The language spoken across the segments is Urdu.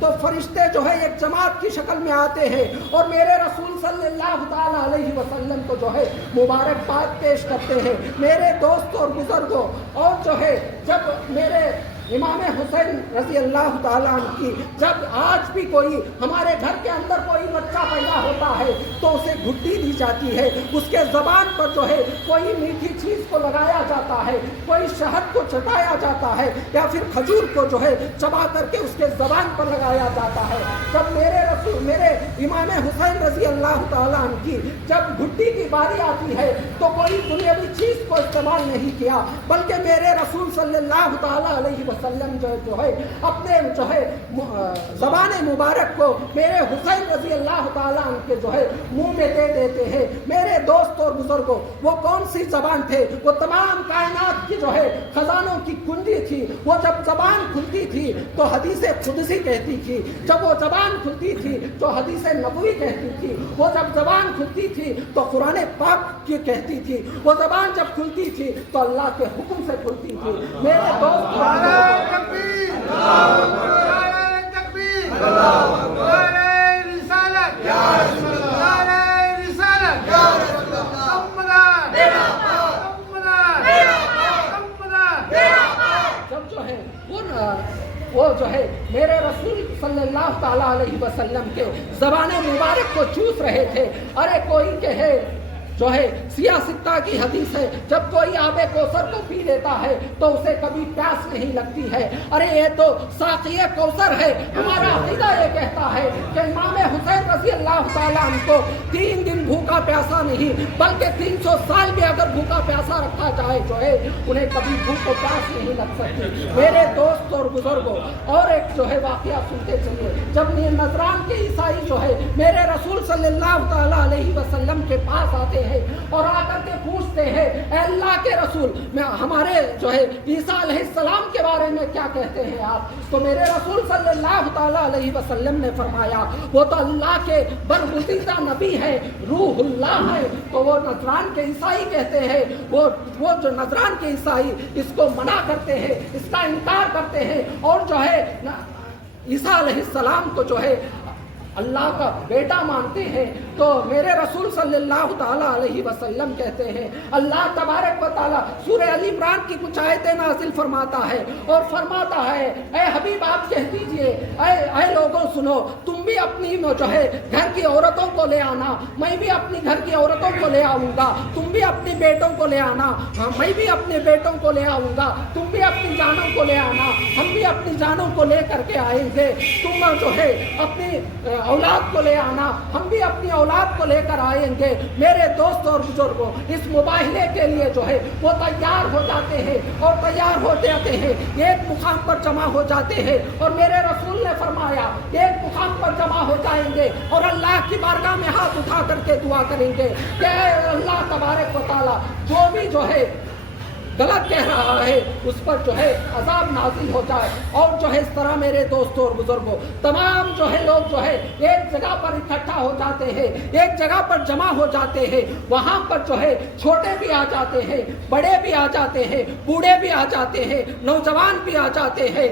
تو فرشتے جو ہے ایک جماعت کی شکل میں آتے ہیں اور میرے رسول صلی اللہ تعالیٰ علیہ وسلم کو جو ہے مبارکباد پیش کرتے ہیں. میرے دوست اور بزرگوں، اور جو ہے جب میرے امام حسین رضی اللہ تعالیٰ عنہ کی جب آج بھی کوئی ہمارے گھر کے اندر کوئی بچہ پیدا ہوتا ہے تو اسے گھٹی دی جاتی ہے، اس کے زبان پر جو ہے کوئی میٹھی چیز کو لگایا جاتا ہے، کوئی شہد کو چٹایا جاتا ہے یا پھر کھجور کو جو ہے چبا کر کے اس کے زبان پر لگایا جاتا ہے. جب میرے امام حسین رضی اللہ تعالیٰ عنہ کی جب گھٹی کی باری آتی ہے تو کوئی دنیاوی چیز کو استعمال نہیں کیا، بلکہ میرے رسول صلی اللہ تعالیٰ علیہ وسلم جو ہے اپنے جو ہے زبان مبارک کو میرے حسین رضی اللہ تعالیٰ عنہ کے جو ہے منہ میں دے دیتے ہیں. میرے دوست اور بزرگوں، وہ کون سی زبان تھے؟ وہ تمام کائنات کی جو ہے خزانوں کی کنجی تھی. وہ جب زبان کھلتی تھی تو حدیث قدسی کہتی تھی، جب وہ زبان کھلتی تھی تو حدیث نبوی کہتی تھی، وہ جب زبان کھلتی تھی تو قرآن پاک کی کہتی تھی، وہ زبان جب کھلتی تھی تو اللہ کے حکم سے کھلتی تھی. میرے دوست، جب جو ہے وہ جو ہے میرے رسول صلی اللہ تعالیٰ علیہ وسلم کے زبان مبارک کو چوس رہے تھے. ارے کوئی کہے جو ہے سیاستہ کی حدیث ہے، جب کوئی آب کوثر کو پی لیتا ہے تو اسے کبھی پیاس نہیں لگتی ہے. ارے یہ تو ساقی کوثر ہے. ہمارا عقیدہ یہ کہتا ہے کہ امام حسین رضی اللہ تعالیٰ عنہ کو 3 دن بھوکا پیاسا نہیں بلکہ 300 سال بھی اگر بھوکا پیاسا رکھا جائے جو ہے انہیں کبھی بھوک و پیاس نہیں لگ سکتی. میرے دوست اور بزرگوں، اور ایک جو ہے واقعہ سنتے چلیے. جب نجران کے عیسائی جو ہے میرے رسول صلی اللہ تعالیٰ علیہ وسلم کے پاس آتے ہیں اور آ کر کے پوچھتے ہیں اے اللہ کے رسول، میں ہمارے جو ہے عیسیٰ علیہ السلام کے بارے میں کیا کہتے ہیں آپ؟ تو میرے رسول صلی اللہ تعالیٰ علیہ وسلم نے فرمایا وہ تو اللہ کے برگزیدہ نبی ہے، روح اللہ ہے. تو وہ نجران کے عیسائی کہتے ہیں، وہ جو نجران کے عیسائی اس کو منع کرتے ہیں، اس کا انکار کرتے ہیں اور جو ہے عیسیٰ علیہ السلام کو جو ہے اللہ کا بیٹا مانتے ہیں. تو میرے رسول صلی اللہ تعالیٰ علیہ وسلم کہتے ہیں، اللہ تبارک و تعالیٰ سورہ علی عمران کی کچھ آیتیں نازل فرماتا ہے اور فرماتا ہے اے حبیب آپ کہہ دیجئے اے لوگوں سنو، تم بھی اپنی جو ہے گھر کی عورتوں کو لے آنا، میں بھی اپنی گھر کی عورتوں کو لے آؤں گا. تم بھی اپنی بیٹوں کو لے آنا، میں بھی اپنے بیٹوں کو لے آؤں گا. تم بھی اپنی جانوں کو لے آنا، ہم بھی اپنی جانوں کو لے کر کے آئیں گے. تم جو ہے اپنی اولاد کو لے آنا، ہم بھی اپنی اولاد کو لے کر آئیں گے. میرے دوست اور بزرگوں، اس مباہلے کے لیے جو ہے وہ تیار ہو جاتے ہیں اور تیار ہو جاتے ہیں، ایک مقام پر جمع ہو جاتے ہیں. اور میرے رسول نے فرمایا ایک مقام پر جمع ہو جائیں گے اور اللہ کی بارگاہ میں ہاتھ اٹھا کر کے دعا کریں گے کہ اے اللہ تبارک و تعالیٰ جو بھی جو ہے غلط کہہ رہا ہے اس پر جو ہے عذاب نازل ہو جائے. اور جو ہے اس طرح میرے دوستوں اور بزرگوں تمام جو ہے لوگ جو ہے ایک جگہ پر اکٹھا ہو جاتے ہیں، ایک جگہ پر جمع ہو جاتے ہیں. وہاں پر جو ہے چھوٹے بھی آ جاتے ہیں، بڑے بھی آ جاتے ہیں، بوڑھے بھی آ جاتے ہیں، نوجوان بھی آ جاتے ہیں،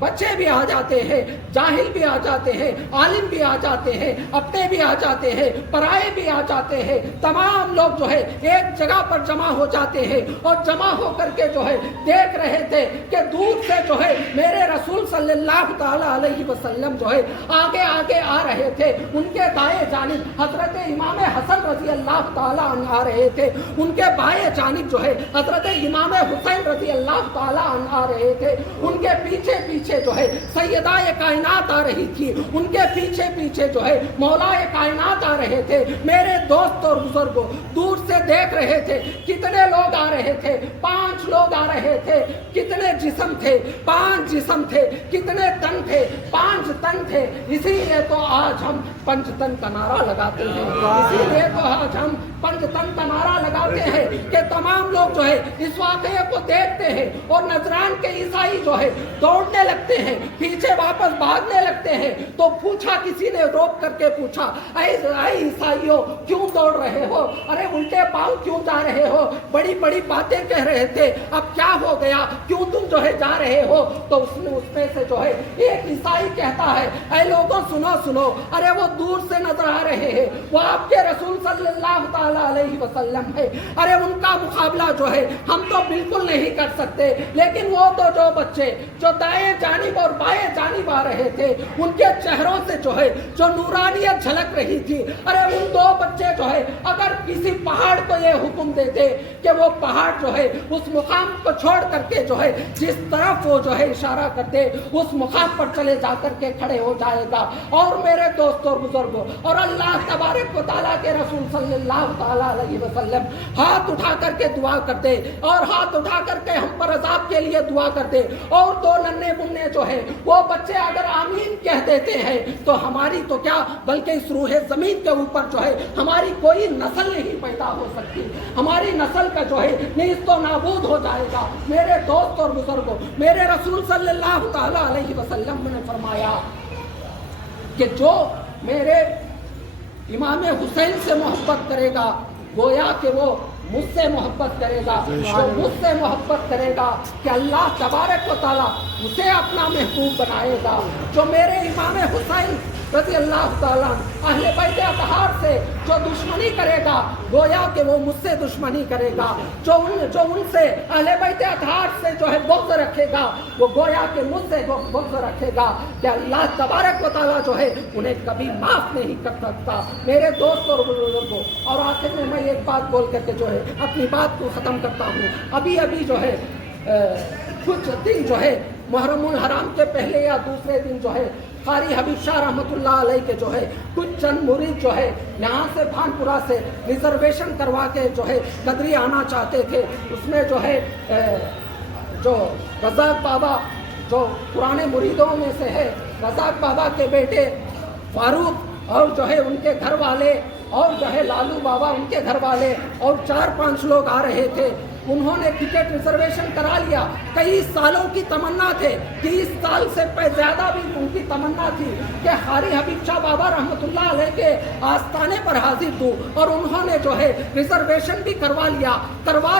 بچے بھی آ جاتے ہیں، جاہل بھی آ جاتے ہیں، عالم بھی آ جاتے ہیں، اپنے بھی آ جاتے ہیں، پرائے بھی آ جاتے ہیں. تمام لوگ جو ہے ایک جگہ پر جمع ہو جاتے ہیں اور جمع ہو کر کے جو ہے دیکھ رہے تھے کہ دور سے جو ہے میرے رسول صلی اللہ تعالیٰ علیہ وسلم جو ہے آگے آگے آ رہے تھے. ان کے دائیں جانب حضرت امام حسن رضی اللہ تعالیٰ عنہ آ رہے تھے، ان کے بائیں جانب جو ہے حضرت امام حسین رضی اللہ تعالیٰ عنہ آ رہے تھے. ان کے پیچھے پیچھے جو ہے سیدہ کائنات آ رہی تھی، ان کے پیچھے پیچھے جو ہے مولا کائنات آ رہے تھے. میرے دوست اور بزرگوں دور سے دیکھ رہے تھے کتنے لوگ آ رہے تھے. 5 لوگ آ رہے تھے. کتنے جسم تھے؟ 5 جسم تھے. کتنے تن تھے؟ 5 تن تھے. اسی لیے تو آج ہم 5 تن کا نعرہ لگاتے ہیں، اسی لیے تو آج ہم پنجتن کا نعرہ لگاتے ہیں کہ تمام لوگ جو ہے اس واقعے کو دیکھتے ہیں اور نجران کے عیسائی جو ہے دوڑنے لگتے ہیں، پیچھے واپس بھاگنے لگتے ہیں، تو پوچھا کسی نے روک کر کے پوچھا، اے عیسائیوں کیوں دوڑ رہے ہو؟ ارے الٹے پاؤں کیوں جا رہے ہو؟ بڑی بڑی باتیں کہہ رہے تھے، اب کیا ہو گیا؟ کیوں تم جو ہے جا رہے ہو؟ تو اس میں سے جو ہے ایک عیسائی کہتا ہے، اے لوگوں سنو سنو، ارے وہ دور سے نظر آ رہے ہیں، وہ آپ کے رسول صلی اللہ تعالیٰ علیہ وسلم ہے، ارے ان کا مقابلہ جو ہے ہم تو بالکل نہیں کر سکتے، لیکن وہ تو جو بچے جو دائیں جانب اور بائیں جانب آ رہے تھے ان کے چہروں سے جو ہے جو نورانیت جھلک رہی تھی، ارے ان دو بچے جو ہے اگر کسی پہاڑ کو یہ حکم دیتے کہ وہ پہاڑ جو ہے اس مقام کو چھوڑ کر کے جو ہے جس طرف وہ جو ہے اشارہ کرتے اس مقام پر چلے جا کر کے کھڑے ہو جائے گا۔ اور میرے دوستوں اور بزرگوں اور اللہ تبارک و تعالیٰ کے رسول صلی اللہ تعالیٰ علیہ وسلم ہاتھ اٹھا کر کے دعا کرتے اور ہاتھ اٹھا کر کے ہم پر عذاب کے لیے دعا کرتے، اور دو ننھے منھے جو ہے وہ بچے اگر آمین کہہ دیتے ہیں تو ہماری تو کیا بلکہ اس روح زمین کے اوپر جو ہے ہماری کوئی نسل نہیں پیدا ہو سکتی، ہماری نسل کا جو ہے نیست و نابود ہو جائے گا۔ میرے دوست اور بزرگوں، میرے رسول صلی اللہ تعالیٰ علیہ وسلم نے فرمایا کہ جو میرے امام حسین سے محبت کرے گا گویا کہ وہ مجھ سے محبت کرے گا، جو مجھ سے محبت کرے گا کہ اللہ تبارک و تعالیٰ اسے اپنا محبوب بنائے گا۔ جو میرے امام حسین رضی اللہ تعالیٰ اہل بیت اطہار سے جو دشمنی کرے گا گویا کہ وہ مجھ سے دشمنی کرے گا، جو ان سے اہل بیت اطہار سے جو ہے بغض رکھے گا وہ گویا کہ مجھ سے بغض رکھے گا کہ اللہ تبارک و تعالیٰ جو ہے انہیں کبھی معاف نہیں کر سکتا۔ میرے دوست اور بزرگوں، اور آخر میں میں ایک بات بول کر کے جو ہے اپنی بات کو ختم کرتا ہوں۔ ابھی جو ہے کچھ دن جو ہے محرم الحرام کے پہلے یا دوسرے دن جو ہے قاری حبیب شاہ رحمۃ اللہ علیہ کے جو ہے کچھ چند مرید جو ہے یہاں سے بھانپورہ سے ریزرویشن کروا کے جو ہے قدری آنا چاہتے تھے۔ اس میں جو ہے جو رزاق بابا جو پرانے مریدوں میں سے ہے، رزاق بابا کے بیٹے فاروق اور جو ہے ان کے گھر والے اور جو ہے لالو بابا ان کے گھر والے اور 4-5 لوگ آ رہے تھے۔ انہوں نے ٹکٹ ریزرویشن کرا لیا، کئی سالوں کی تمنا تھے، 30 سال سے زیادہ بھی ان کی تمنا تھی کہ قاری حبیب شاہ بابا رحمۃ اللہ علیہ کے آستانے پر حاضر دوں، اور انہوں نے جو ہے ریزرویشن بھی کروا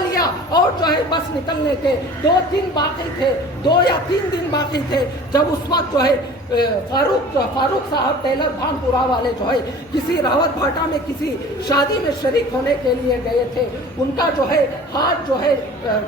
لیا اور جو ہے بس نکلنے کے 2 دن باقی تھے، 2 یا 3 دن باقی تھے، جب اس وقت جو ہے فاروق صاحب ٹیلر بھانپورہ والے جو ہے کسی راوت بھاٹا میں کسی شادی میں شریک ہونے کے لیے گئے تھے، ان کا جو ہے ہاتھ جو ہے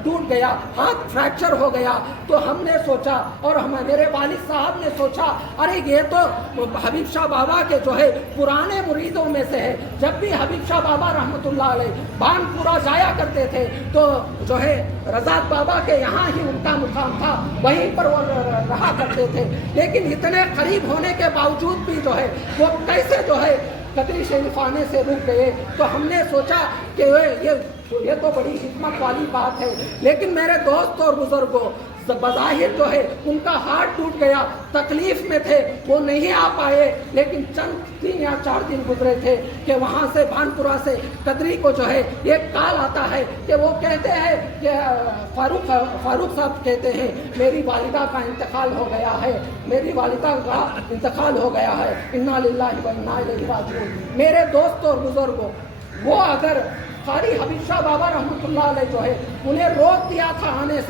ٹوٹ گیا، ہاتھ فریکچر ہو گیا۔ تو ہم نے سوچا اور میرے والد صاحب نے سوچا ارے یہ تو حبیب شاہ بابا کے جو ہے پرانے مریدوں میں سے ہے، جب بھی حبیب شاہ بابا رحمۃ اللہ علیہ بھانپورہ جایا کرتے تھے تو جو ہے رزاق بابا کے یہاں ہی ان کا مقام تھا، وہیں پر وہ رہا کرتے تھے، لیکن اتنے قریب ہونے کے باوجود بھی جو ہے وہ کیسے جو ہے قدری شریف آنے سے رک گئے۔ تو ہم نے سوچا کہ یہ تو بڑی حکمت والی بات ہے، لیکن میرے دوست اور بزرگوں بظاہر جو ہے ان کا ہاتھ ٹوٹ گیا، تکلیف میں تھے، وہ نہیں آ پائے، لیکن چند 3 یا 4 دن گزرے تھے کہ وہاں سے بھانپورہ سے قدری کو جو ہے ایک کال آتا ہے کہ وہ کہتے ہیں کہ فاروق صاحب کہتے ہیں میری والدہ کا انتقال ہو گیا ہے، میری والدہ کا انتقال ہو گیا ہے، انا للہ و انا الیہ راجعون۔ میرے دوست اور بزرگوں، وہ اگر قاری حبیب شاہ بابا رحمۃ اللہ علیہ جو ہے انہیں روک دیا تھا آنے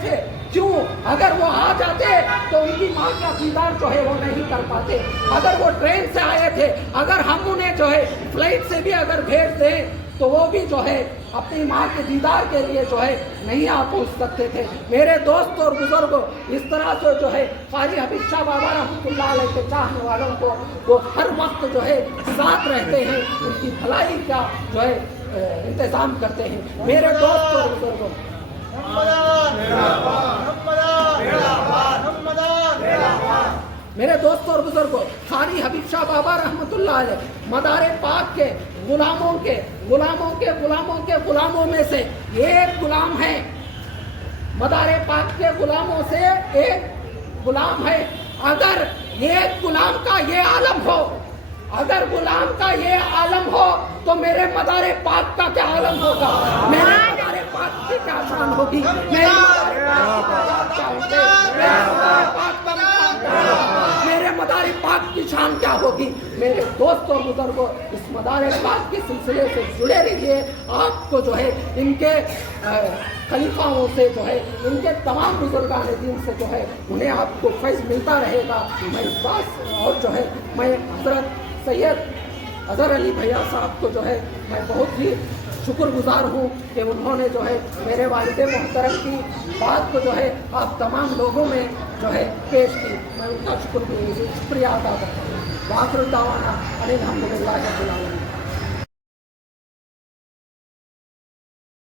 سے، کیوں؟ اگر وہ آ جاتے تو ان کی ماں کا دیدار جو ہے وہ نہیں کر پاتے۔ اگر وہ ٹرین سے آئے تھے، اگر ہم انہیں جو ہے فلائٹ سے بھی اگر بھیج دیں تو وہ بھی جو ہے اپنی ماں کے دیدار کے لیے جو ہے نہیں آ پہنچ سکتے تھے۔ میرے دوست اور بزرگوں، اس طرح سے جو ہے قاری حبیب شاہ بابا رحمۃ اللہ علیہ کے چاہنے والوں کو وہ ہر وقت جو ہے ساتھ رہتے ہیں، ان کی بھلائی کا جو ہے انتظام کرتے ہیں۔ میرے دوست اور بزرگوں، قاری حبیب شاہ بابا رحمۃ اللہ علیہ مدار پاک کے غلاموں میں سے ایک غلام ہے، مدار پاک کے غلاموں سے ایک غلام ہے۔ اگر ایک غلام کا یہ عالم ہو، اگر غلام کا یہ عالم ہو تو میرے مدار پاک کا کیا عالم ہوگا؟ میرے مدار پاک کی کیا شان ہوگی؟ میرے مدار پاک کی شان کیا ہوگی؟ میرے دوستوں بزرگوں، اس مدار پاک کے سلسلے سے جڑے رہیے. آپ کو جو ہے ان کے خلیفاؤں سے جو ہے، ان کے تمام بزرگان دین سے جو ہے انہیں آپ کو فیض ملتا رہے گا. میں اس بات اور جو ہے میں حضرت سید اظہر علی بھیا صاحب کو جو ہے میں بہت ہی شکر گزار ہوں کہ انہوں نے جو ہے میرے والد محترم کی بات کو جو ہے آپ تمام لوگوں میں جو ہے پیش کی. میں ان کا شکریہ ادا کرتا ہوں. وآخر دعوانا ان الحمدللہ رب العالمین.